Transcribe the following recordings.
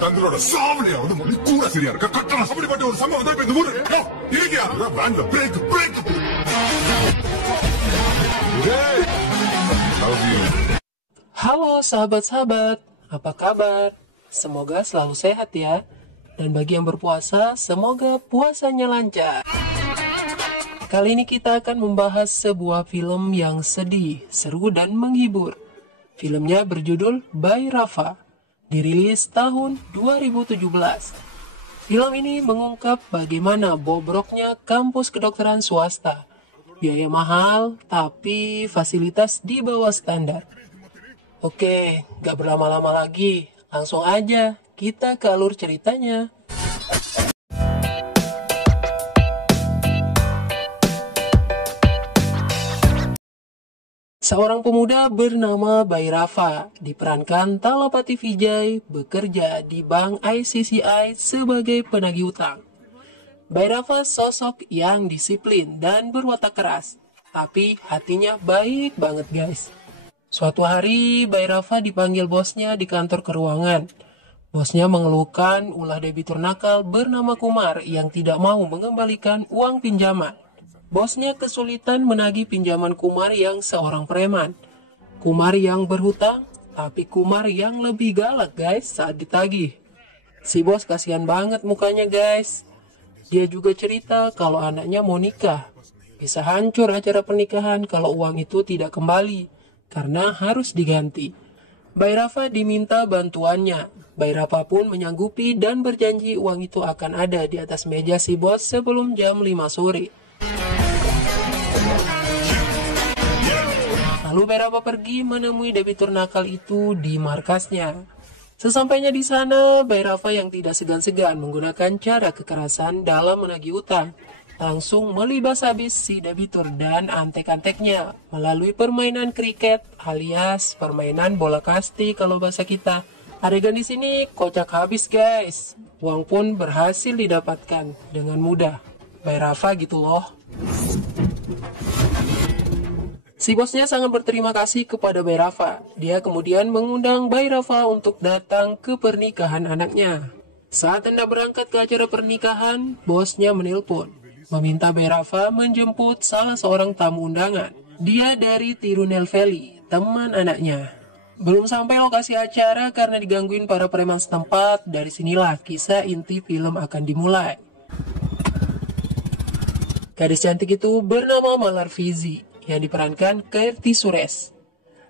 தங்களோட சாவனையா வந்து மொழி கூட சரியா இருக்க கட்டணம் அப்படிப்பட்ட ஒரு சம்பவம் தான் இப்ப இந்த ஊரு இருக்கியா வேன்ல break break Halo sahabat-sahabat, apa kabar? Semoga selalu sehat ya. Dan bagi yang berpuasa, semoga puasanya lancar. Kali ini kita akan membahas sebuah film yang sedih, seru dan menghibur. Filmnya berjudul By Rafa, dirilis tahun 2017. Film ini mengungkap bagaimana bobroknya kampus kedokteran swasta. Biaya mahal, tapi fasilitas di bawah standar. Oke, gak berlama-lama lagi. Langsung aja, kita ke alur ceritanya. Seorang pemuda bernama By Rafa, diperankan Talapati Vijay, bekerja di Bank ICICI sebagai penagih utang. By Rafa sosok yang disiplin dan berwatak keras, tapi hatinya baik banget guys. Suatu hari, By Rafa dipanggil bosnya di kantor ke ruangan. Bosnya mengeluhkan ulah debitur nakal bernama Kumar yang tidak mau mengembalikan uang pinjaman. Bosnya kesulitan menagih pinjaman Kumar yang seorang preman. Kumar yang berhutang, tapi Kumar yang lebih galak guys saat ditagih. Si bos kasihan banget mukanya guys. Dia juga cerita kalau anaknya mau nikah. Bisa hancur acara pernikahan kalau uang itu tidak kembali, karena harus diganti. By Rafa diminta bantuannya. By Rafa pun menyanggupi dan berjanji uang itu akan ada di atas meja si bos sebelum jam 5 sore. Lalu By Rafa pergi menemui debitur nakal itu di markasnya. Sesampainya di sana, By Rafa yang tidak segan-segan menggunakan cara kekerasan dalam menagih utang, langsung melibas habis si debitur dan antek-anteknya melalui permainan kriket alias permainan bola kasti kalau bahasa kita. Adegan di sini kocak habis guys. Uang pun berhasil didapatkan dengan mudah. By Rafa gitu loh. Si bosnya sangat berterima kasih kepada By Rafa. Dia kemudian mengundang By Rafa untuk datang ke pernikahan anaknya. Saat hendak berangkat ke acara pernikahan, bosnya menelpon, meminta By Rafa menjemput salah seorang tamu undangan. Dia dari Tirunelveli, teman anaknya. Belum sampai lokasi acara karena digangguin para preman setempat. Dari sinilah kisah inti film akan dimulai. Gadis cantik itu bernama Malar Fizi, yang diperankan Kirti Suresh.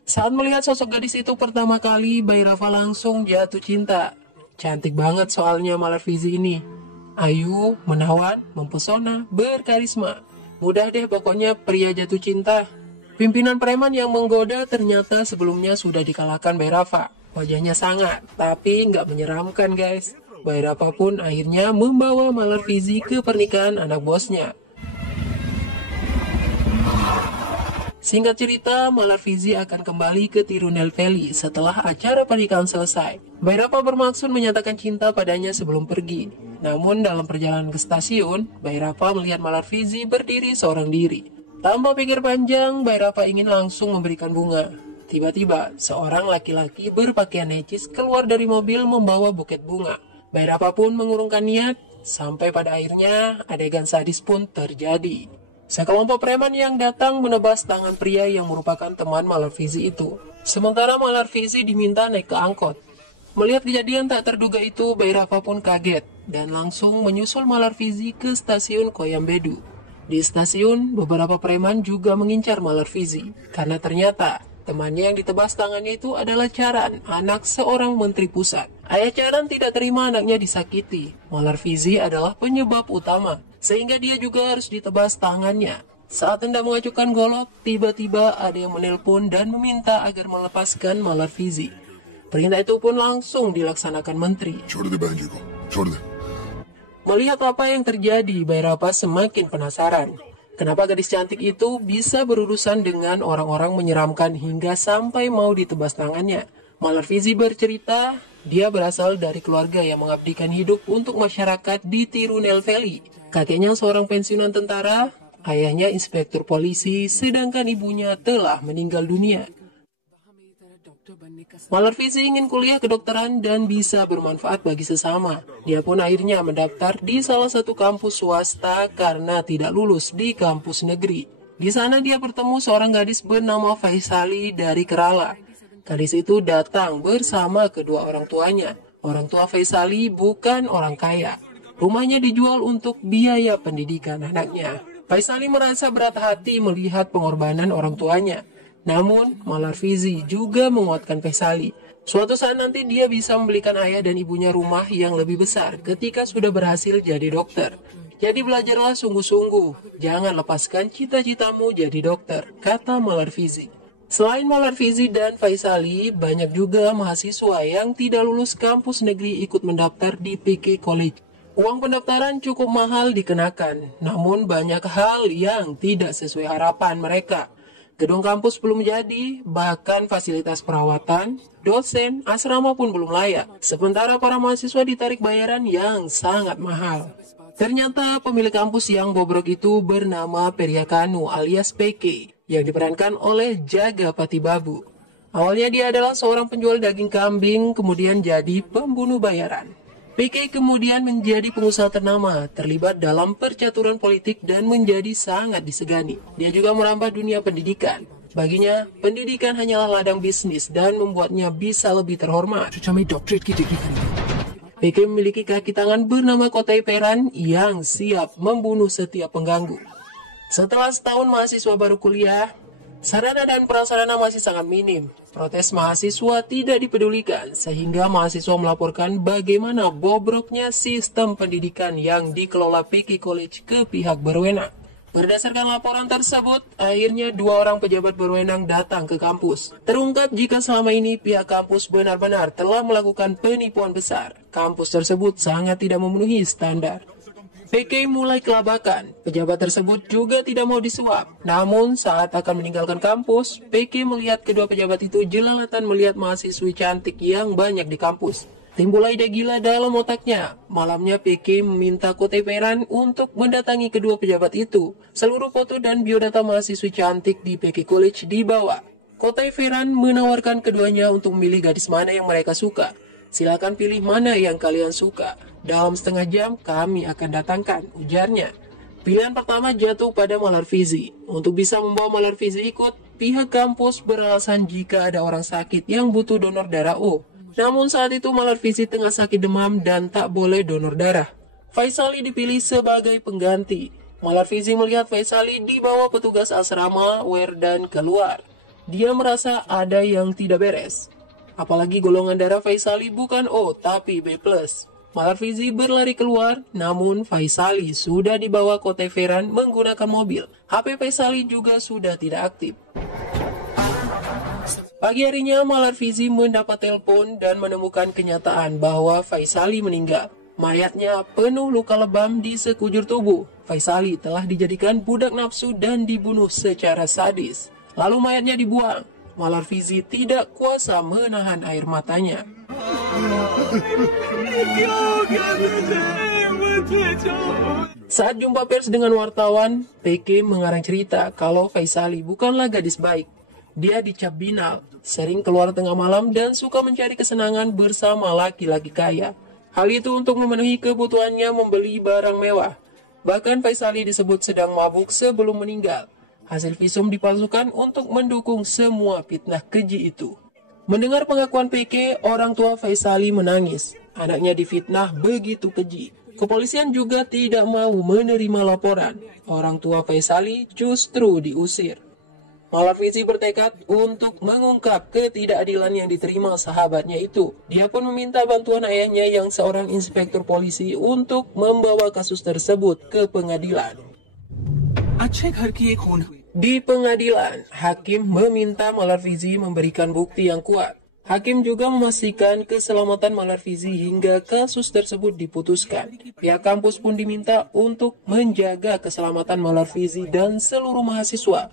Saat melihat sosok gadis itu pertama kali, By Rafa langsung jatuh cinta. Cantik banget soalnya Malar Fizi ini. Ayu, menawan, mempesona, berkarisma. Mudah deh pokoknya pria jatuh cinta. Pimpinan preman yang menggoda ternyata sebelumnya sudah dikalahkan By Rafa. Wajahnya sangat, tapi nggak menyeramkan guys. By Rafa pun akhirnya membawa Malar Fizi ke pernikahan anak bosnya. Singkat cerita, Malar Fizi akan kembali ke Tirunelveli setelah acara pernikahan selesai. By Rafa bermaksud menyatakan cinta padanya sebelum pergi. Namun dalam perjalanan ke stasiun, By Rafa melihat Malar Fizi berdiri seorang diri. Tanpa pikir panjang, By Rafa ingin langsung memberikan bunga. Tiba-tiba, seorang laki-laki berpakaian necis keluar dari mobil membawa buket bunga. By Rafa pun mengurungkan niat, sampai pada akhirnya adegan sadis pun terjadi. Sekelompok preman yang datang menebas tangan pria yang merupakan teman Malar Fizi itu. Sementara Malar Fizi diminta naik ke angkot. Melihat kejadian tak terduga itu, By Rafa pun kaget dan langsung menyusul Malar Fizi ke stasiun Koyambedu. Di stasiun, beberapa preman juga mengincar Malar Fizi karena ternyata temannya yang ditebas tangannya itu adalah Charan, anak seorang menteri pusat. Ayah Charan tidak terima anaknya disakiti. Malar Fizi adalah penyebab utama, sehingga dia juga harus ditebas tangannya. Saat hendak mengajukan golok, tiba-tiba ada yang menelpon dan meminta agar melepaskan Malar Fizi. Perintah itu pun langsung dilaksanakan menteri. Melihat apa yang terjadi, By Rafa semakin penasaran. Kenapa gadis cantik itu bisa berurusan dengan orang-orang menyeramkan hingga sampai mau ditebas tangannya? Malar Fizi bercerita, dia berasal dari keluarga yang mengabdikan hidup untuk masyarakat di Tirunelveli. Kakeknya seorang pensiunan tentara, ayahnya inspektur polisi, sedangkan ibunya telah meninggal dunia. Malarfizi ingin kuliah kedokteran dan bisa bermanfaat bagi sesama. Dia pun akhirnya mendaftar di salah satu kampus swasta karena tidak lulus di kampus negeri. Di sana dia bertemu seorang gadis bernama Faisali dari Kerala. Gadis itu datang bersama kedua orang tuanya. Orang tua Faisali bukan orang kaya. Rumahnya dijual untuk biaya pendidikan anaknya. Faisali merasa berat hati melihat pengorbanan orang tuanya. Namun, Malarfizi juga menguatkan Faisali. Suatu saat nanti dia bisa membelikan ayah dan ibunya rumah yang lebih besar ketika sudah berhasil jadi dokter. Jadi belajarlah sungguh-sungguh, jangan lepaskan cita-citamu jadi dokter, kata Malarfizi. Selain Malarfizi dan Faisali, banyak juga mahasiswa yang tidak lulus kampus negeri ikut mendaftar di PK College. Uang pendaftaran cukup mahal dikenakan, namun banyak hal yang tidak sesuai harapan mereka. Gedung kampus belum jadi, bahkan fasilitas perawatan, dosen, asrama pun belum layak. Sementara para mahasiswa ditarik bayaran yang sangat mahal. Ternyata pemilik kampus yang bobrok itu bernama Periakanu alias PK, yang diperankan oleh Jaga Patibabu. Awalnya dia adalah seorang penjual daging kambing, kemudian jadi pembunuh bayaran. PK kemudian menjadi pengusaha ternama, terlibat dalam percaturan politik dan menjadi sangat disegani. Dia juga merambah dunia pendidikan. Baginya, pendidikan hanyalah ladang bisnis dan membuatnya bisa lebih terhormat. PK memiliki kaki tangan bernama Kotai Peran yang siap membunuh setiap pengganggu. Setelah setahun mahasiswa baru kuliah, sarana dan prasarana masih sangat minim. Protes mahasiswa tidak dipedulikan, sehingga mahasiswa melaporkan bagaimana bobroknya sistem pendidikan yang dikelola PK College ke pihak berwenang. Berdasarkan laporan tersebut, akhirnya 2 orang pejabat berwenang datang ke kampus. Terungkap jika selama ini pihak kampus benar-benar telah melakukan penipuan besar. Kampus tersebut sangat tidak memenuhi standar. PK mulai kelabakan, pejabat tersebut juga tidak mau disuap. Namun saat akan meninggalkan kampus, PK melihat kedua pejabat itu jelalatan melihat mahasiswi cantik yang banyak di kampus. Timbul ide gila dalam otaknya. Malamnya PK meminta Kotai Peran untuk mendatangi kedua pejabat itu. Seluruh foto dan biodata mahasiswi cantik di PK College dibawa. Kotai Peran menawarkan keduanya untuk memilih gadis mana yang mereka suka. Silakan pilih mana yang kalian suka. Dalam setengah jam kami akan datangkan, ujarnya. Pilihan pertama jatuh pada Malarfizi. Untuk bisa membawa Malarfizi ikut, pihak kampus beralasan jika ada orang sakit yang butuh donor darah O. Namun saat itu Malarfizi tengah sakit demam dan tak boleh donor darah. Faisali dipilih sebagai pengganti. Malarfizi melihat Faisali dibawa petugas asrama Werdan keluar. Dia merasa ada yang tidak beres. Apalagi golongan darah Faisali bukan O tapi B+. Malarfizi berlari keluar, namun Faisali sudah dibawa Kotai Peran menggunakan mobil. HP Faisali juga sudah tidak aktif. Pagi harinya, Malarfizi mendapat telepon dan menemukan kenyataan bahwa Faisali meninggal. Mayatnya penuh luka lebam di sekujur tubuh. Faisali telah dijadikan budak nafsu dan dibunuh secara sadis. Lalu mayatnya dibuang. Malarfizi tidak kuasa menahan air matanya. Saat jumpa pers dengan wartawan, PK mengarang cerita kalau Faisali bukanlah gadis baik. Dia dicap binal, sering keluar tengah malam dan suka mencari kesenangan bersama laki-laki kaya. Hal itu untuk memenuhi kebutuhannya membeli barang mewah. Bahkan Faisali disebut sedang mabuk sebelum meninggal. Hasil visum dipalsukan untuk mendukung semua fitnah keji itu. Mendengar pengakuan PK, orang tua Faisali menangis. Anaknya difitnah begitu keji. Kepolisian juga tidak mau menerima laporan. Orang tua Faisali justru diusir. Malarfizi bertekad untuk mengungkap ketidakadilan yang diterima sahabatnya itu. Dia pun meminta bantuan ayahnya yang seorang inspektur polisi untuk membawa kasus tersebut ke pengadilan. Di pengadilan, hakim meminta Malarfizi memberikan bukti yang kuat. Hakim juga memastikan keselamatan Malarfizi hingga kasus tersebut diputuskan. Pihak kampus pun diminta untuk menjaga keselamatan Malarfizi dan seluruh mahasiswa.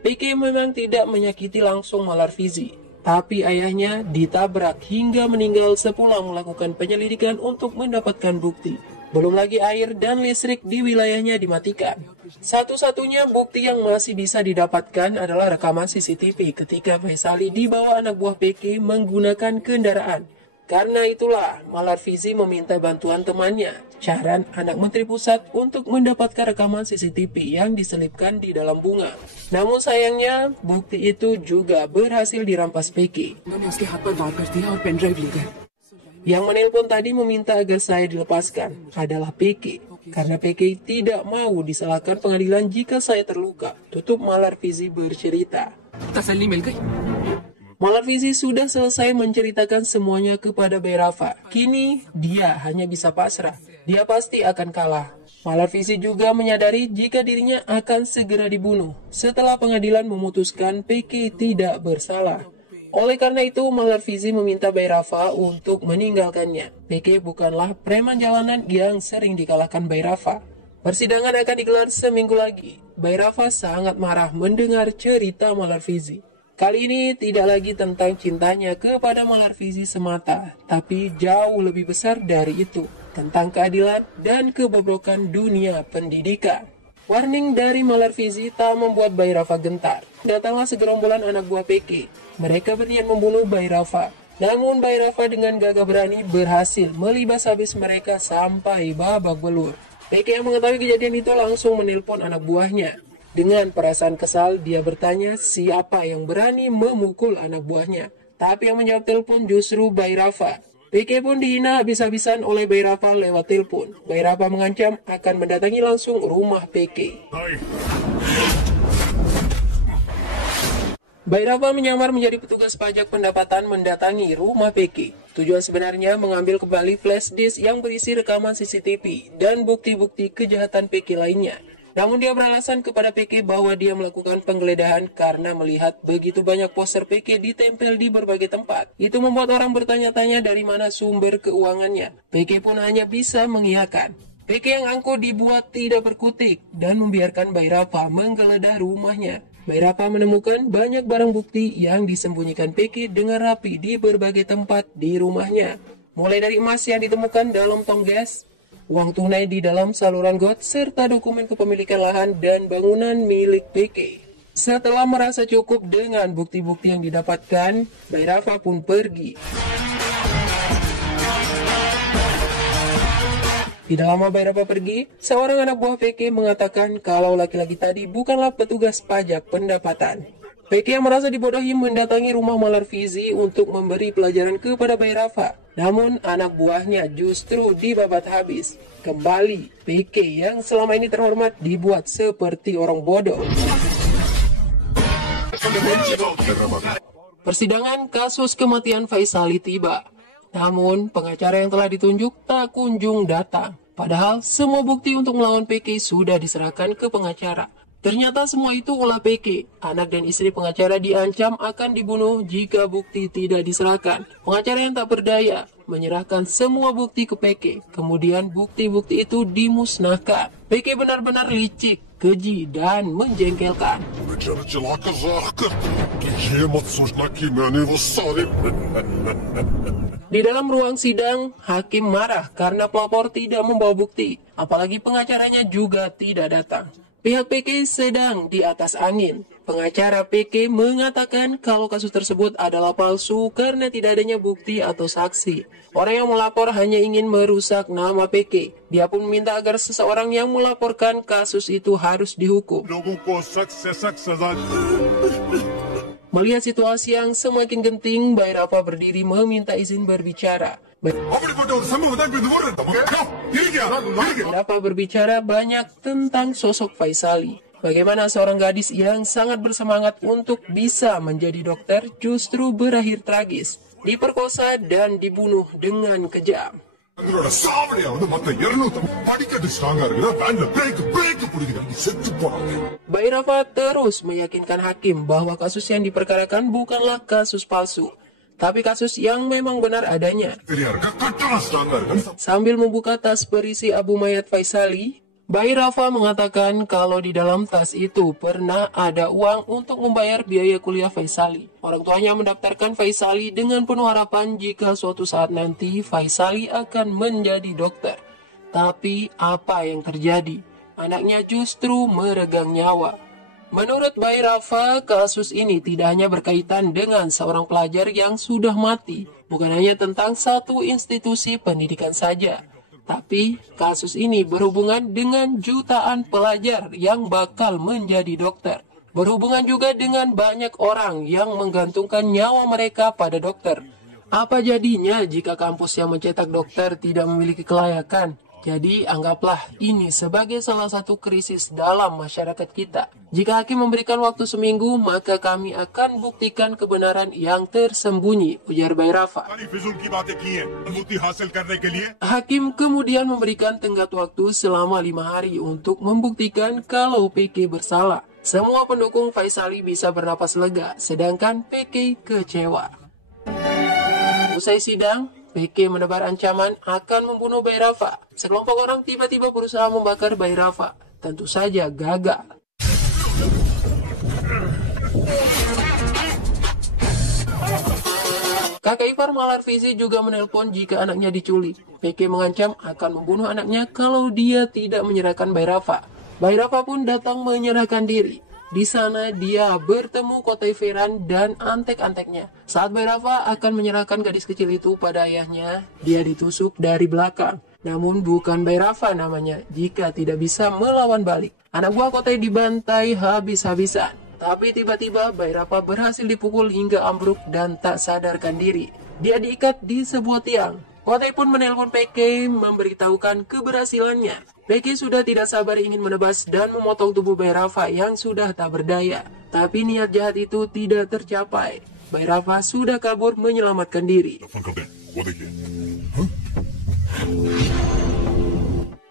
PK memang tidak menyakiti langsung Malarfizi, tapi ayahnya ditabrak hingga meninggal sepulang melakukan penyelidikan untuk mendapatkan bukti. Belum lagi air dan listrik di wilayahnya dimatikan. Satu-satunya bukti yang masih bisa didapatkan adalah rekaman CCTV ketika Faisali dibawa anak buah PK menggunakan kendaraan. Karena itulah, Malarfizi meminta bantuan temannya, Syahran, anak Menteri Pusat, untuk mendapatkan rekaman CCTV yang diselipkan di dalam bunga. Namun sayangnya, bukti itu juga berhasil dirampas PK. उन्होंने उसके हाथ पर वार कर दिया और pen drive ले गए। Yang menelpon tadi meminta agar saya dilepaskan adalah PK, karena PK tidak mau disalahkan pengadilan jika saya terluka, tutup Malarfizi bercerita. तसल्ली मिल गई। Malarfizi sudah selesai menceritakan semuanya kepada Bayrava. Kini dia hanya bisa pasrah. Dia pasti akan kalah. Malarfizi juga menyadari jika dirinya akan segera dibunuh setelah pengadilan memutuskan PK tidak bersalah. Oleh karena itu, Malarfizi meminta Bayrava untuk meninggalkannya. PK bukanlah preman jalanan yang sering dikalahkan Bayrava. Persidangan akan digelar seminggu lagi. Bayrava sangat marah mendengar cerita Malarfizi. Kali ini tidak lagi tentang cintanya kepada Malarfizi semata, tapi jauh lebih besar dari itu, tentang keadilan dan kebobrokan dunia pendidikan. Warning dari Malarfizi tak membuat Bayrava gentar. Datanglah segerombolan anak buah PK. Mereka berniat membunuh Bayrava. Namun Bayrava dengan gagah berani berhasil melibas habis mereka sampai babak belur. PK yang mengetahui kejadian itu langsung menelpon anak buahnya. Dengan perasaan kesal, dia bertanya siapa yang berani memukul anak buahnya. Tapi yang menjawab telepon justru Bayrava. PK pun dihina habis-habisan oleh Bayrava lewat telepon. Bayrava mengancam akan mendatangi langsung rumah PK. Bayrava menyamar menjadi petugas pajak pendapatan mendatangi rumah PK. Tujuan sebenarnya mengambil kembali flash disk yang berisi rekaman CCTV dan bukti-bukti kejahatan PK lainnya. Namun dia beralasan kepada PK bahwa dia melakukan penggeledahan karena melihat begitu banyak poster PK ditempel di berbagai tempat. Itu membuat orang bertanya-tanya dari mana sumber keuangannya. PK pun hanya bisa mengiyakan. PK yang angkuh dibuat tidak berkutik dan membiarkan Bayrava menggeledah rumahnya. Bayrava menemukan banyak barang bukti yang disembunyikan PK dengan rapi di berbagai tempat di rumahnya. Mulai dari emas yang ditemukan dalam tong gas, uang tunai di dalam saluran got, serta dokumen kepemilikan lahan dan bangunan milik PK. Setelah merasa cukup dengan bukti-bukti yang didapatkan, Bayrava pun pergi. Tidak lama Bayrava pergi, seorang anak buah PK mengatakan kalau laki-laki tadi bukanlah petugas pajak pendapatan. PK yang merasa dibodohi mendatangi rumah Malarfizi untuk memberi pelajaran kepada Bayrava. Namun anak buahnya justru dibabat habis. Kembali, PK yang selama ini terhormat dibuat seperti orang bodoh. Persidangan kasus kematian Faisali tiba. Namun pengacara yang telah ditunjuk tak kunjung datang. Padahal semua bukti untuk melawan PK sudah diserahkan ke pengacara. Ternyata semua itu ulah PK. Anak dan istri pengacara diancam akan dibunuh jika bukti tidak diserahkan. Pengacara yang tak berdaya menyerahkan semua bukti ke PK. Kemudian bukti-bukti itu dimusnahkan. PK benar-benar licik, keji, dan menjengkelkan. Di dalam ruang sidang, hakim marah karena pelapor tidak membawa bukti. Apalagi pengacaranya juga tidak datang. Pihak PK sedang di atas angin. Pengacara PK mengatakan kalau kasus tersebut adalah palsu karena tidak adanya bukti atau saksi. Orang yang melapor hanya ingin merusak nama PK. Dia pun meminta agar seseorang yang melaporkan kasus itu harus dihukum. Melihat situasi yang semakin genting, Bayrava berdiri meminta izin berbicara. Bayrava berbicara banyak tentang sosok Faisali. Bagaimana seorang gadis yang sangat bersemangat untuk bisa menjadi dokter justru berakhir tragis, diperkosa dan dibunuh dengan kejam. Bayrava terus meyakinkan hakim bahwa kasus yang diperkarakan bukanlah kasus palsu, tapi kasus yang memang benar adanya. Sambil membuka tas berisi abu mayat Faisali, Bayrava mengatakan kalau di dalam tas itu pernah ada uang untuk membayar biaya kuliah Faisali. Orang tuanya mendaftarkan Faisali dengan penuh harapan jika suatu saat nanti Faisali akan menjadi dokter. Tapi apa yang terjadi? Anaknya justru meregang nyawa. Menurut Bayi Rafa, kasus ini tidak hanya berkaitan dengan seorang pelajar yang sudah mati, bukan hanya tentang satu institusi pendidikan saja. Tapi kasus ini berhubungan dengan jutaan pelajar yang bakal menjadi dokter. Berhubungan juga dengan banyak orang yang menggantungkan nyawa mereka pada dokter. Apa jadinya jika kampus yang mencetak dokter tidak memiliki kelayakan? Jadi anggaplah ini sebagai salah satu krisis dalam masyarakat kita. Jika hakim memberikan waktu seminggu, maka kami akan buktikan kebenaran yang tersembunyi, ujar Bayi Rafa. Hakim kemudian memberikan tenggat waktu selama 5 hari untuk membuktikan kalau PK bersalah. Semua pendukung Faisali bisa bernapas lega, sedangkan PK kecewa. Usai sidang, PK menebar ancaman akan membunuh Bayi Rafa. Sekelompok orang tiba-tiba berusaha membakar Bayi Rafa. Tentu saja gagal. Kakak ipar Malar Fizi juga menelpon jika anaknya diculik. PK mengancam akan membunuh anaknya kalau dia tidak menyerahkan Bayi Rafa. Bayi Rafa pun datang menyerahkan diri. Di sana dia bertemu Kotai Feran dan antek-anteknya. Saat Bayi Rafa akan menyerahkan gadis kecil itu pada ayahnya, dia ditusuk dari belakang. Namun bukan Bayi Rafa namanya jika tidak bisa melawan balik. Anak buah Kotai dibantai habis-habisan. Tapi tiba-tiba Bayi Rafa berhasil dipukul hingga ambruk dan tak sadarkan diri. Dia diikat di sebuah tiang. Kotai pun menelpon PK memberitahukan keberhasilannya. PK sudah tidak sabar ingin menebas dan memotong tubuh Bayi Rafa yang sudah tak berdaya. Tapi niat jahat itu tidak tercapai. Bayi Rafa sudah kabur menyelamatkan diri.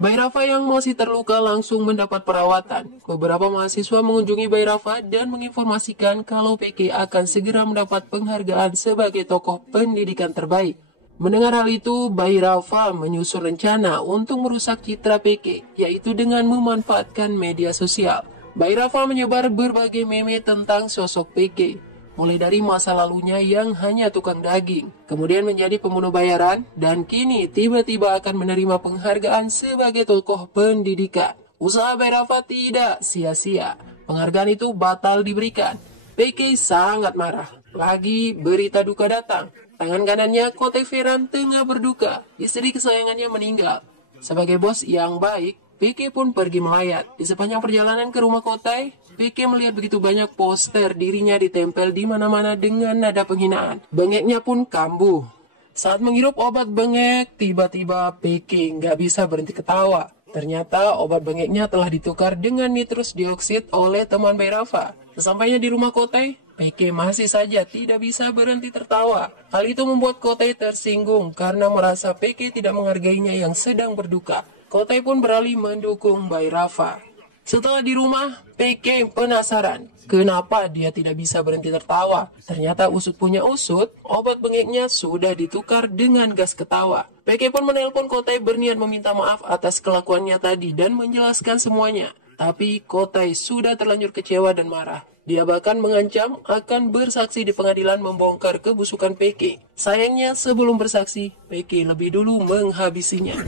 Bayi Rafa yang masih terluka langsung mendapat perawatan. Beberapa mahasiswa mengunjungi Bayi Rafa dan menginformasikan kalau PK akan segera mendapat penghargaan sebagai tokoh pendidikan terbaik. Mendengar hal itu, Bayi Rafa menyusun rencana untuk merusak citra PK, yaitu dengan memanfaatkan media sosial. Bayi Rafa menyebar berbagai meme tentang sosok PK, mulai dari masa lalunya yang hanya tukang daging, kemudian menjadi pembunuh bayaran, dan kini tiba-tiba akan menerima penghargaan sebagai tokoh pendidikan. Usaha Bayi Rafa tidak sia-sia. Penghargaan itu batal diberikan. PK sangat marah. Lagi berita duka datang. Tangan kanannya, Kotai Feran, tengah berduka. Istri kesayangannya meninggal. Sebagai bos yang baik, PK pun pergi melayat. Di sepanjang perjalanan ke rumah Kotai, PK melihat begitu banyak poster dirinya ditempel di mana-mana dengan nada penghinaan. Bengeknya pun kambuh. Saat menghirup obat bengek, tiba-tiba PK nggak bisa berhenti ketawa. Ternyata obat bengeknya telah ditukar dengan nitrus dioksid oleh teman Bayi Rafa. Sesampainya di rumah Kotai, PK masih saja tidak bisa berhenti tertawa. Hal itu membuat Kotai tersinggung karena merasa PK tidak menghargainya yang sedang berduka. Kotai pun beralih mendukung Bayi Rafa. Setelah di rumah, PK penasaran kenapa dia tidak bisa berhenti tertawa. Ternyata usut punya usut, obat bengeknya sudah ditukar dengan gas ketawa. PK pun menelpon Kotai berniat meminta maaf atas kelakuannya tadi dan menjelaskan semuanya. Tapi Kotai sudah terlanjur kecewa dan marah. Dia bahkan mengancam akan bersaksi di pengadilan membongkar kebusukan PK. Sayangnya sebelum bersaksi, PK lebih dulu menghabisinya.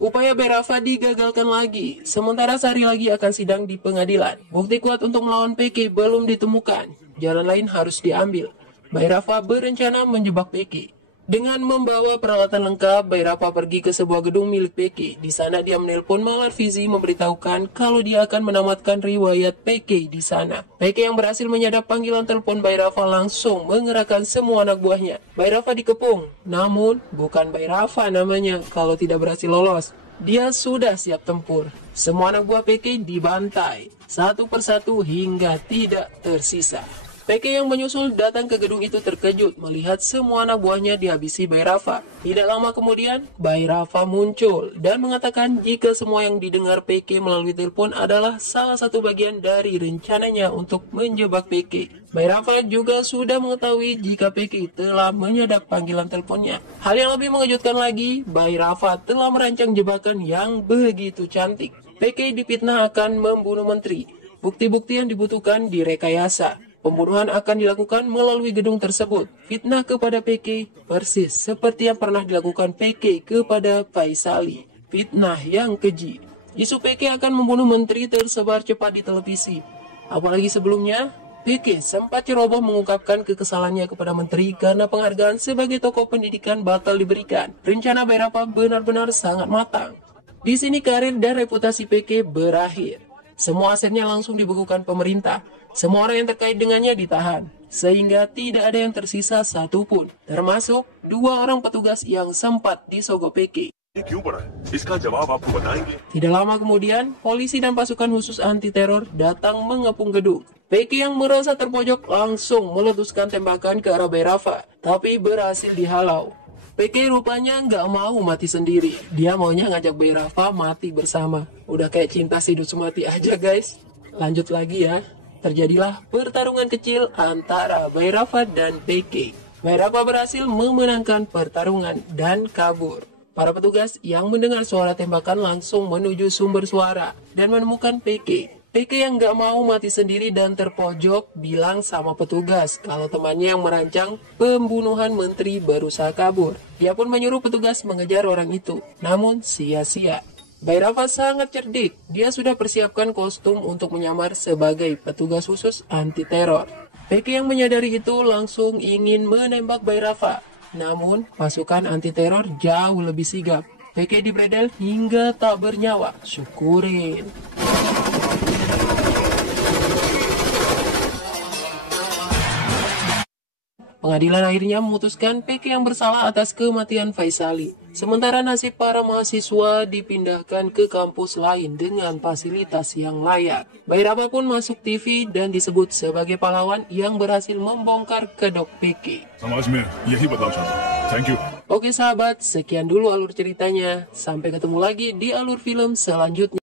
Upaya Bayi Rafa digagalkan lagi. Sementara sehari lagi akan sidang di pengadilan. Bukti kuat untuk melawan PK belum ditemukan. Jalan lain harus diambil. Bayi Rafa berencana menjebak PK. Dengan membawa peralatan lengkap, Bayi Rafa pergi ke sebuah gedung milik PK. Di sana dia menelpon Malar Fizi memberitahukan kalau dia akan menamatkan riwayat PK di sana. PK yang berhasil menyadap panggilan telepon Bayi Rafa langsung mengerahkan semua anak buahnya. Bayi Rafa dikepung, namun bukan Bayi Rafa namanya kalau tidak berhasil lolos. Dia sudah siap tempur. Semua anak buah PK dibantai, satu persatu hingga tidak tersisa. PK yang menyusul datang ke gedung itu terkejut melihat semua anak buahnya dihabisi Bayi Rafa. Tidak lama kemudian, Bayi Rafa muncul dan mengatakan jika semua yang didengar PK melalui telepon adalah salah satu bagian dari rencananya untuk menjebak PK. Bayi Rafa juga sudah mengetahui jika PK telah menyadap panggilan teleponnya. Hal yang lebih mengejutkan lagi, Bayi Rafa telah merancang jebakan yang begitu cantik. PK dipitnah akan membunuh menteri. Bukti-bukti yang dibutuhkan direkayasa. Pembunuhan akan dilakukan melalui gedung tersebut. Fitnah kepada PK persis seperti yang pernah dilakukan PK kepada Faisali. Fitnah yang keji. Isu PK akan membunuh menteri tersebar cepat di televisi. Apalagi sebelumnya, PK sempat ceroboh mengungkapkan kekesalannya kepada menteri karena penghargaan sebagai tokoh pendidikan batal diberikan. Rencana Bayrapa benar-benar sangat matang. Di sini karir dan reputasi PK berakhir. Semua asetnya langsung dibekukan pemerintah. Semua orang yang terkait dengannya ditahan. Sehingga tidak ada yang tersisa satupun. Termasuk 2 orang petugas yang sempat disogok PK. Tidak lama kemudian, polisi dan pasukan khusus anti-teror datang mengepung gedung. PK yang merasa terpojok langsung meletuskan tembakan ke arah Bayrapa, tapi berhasil dihalau. PK rupanya nggak mau mati sendiri. Dia maunya ngajak Bayrapa mati bersama. Udah kayak cinta hidup semati aja guys. Lanjut lagi ya. Terjadilah pertarungan kecil antara Bayrapa dan PK. Bayrapa berhasil memenangkan pertarungan dan kabur. Para petugas yang mendengar suara tembakan langsung menuju sumber suara dan menemukan PK. PK yang gak mau mati sendiri dan terpojok bilang sama petugas kalau temannya yang merancang pembunuhan menteri berusaha kabur. Dia pun menyuruh petugas mengejar orang itu, namun sia-sia. Bayrapa sangat cerdik, dia sudah persiapkan kostum untuk menyamar sebagai petugas khusus anti-teror. PK yang menyadari itu langsung ingin menembak Bayrapa, namun pasukan anti-teror jauh lebih sigap. PK dibredel hingga tak bernyawa, syukurin. Pengadilan akhirnya memutuskan PK yang bersalah atas kematian Faisali. Sementara nasib para mahasiswa dipindahkan ke kampus lain dengan fasilitas yang layak. Bayrapa pun masuk TV dan disebut sebagai pahlawan yang berhasil membongkar kedok PK. Thank you. Oke sahabat, sekian dulu alur ceritanya. Sampai ketemu lagi di alur film selanjutnya.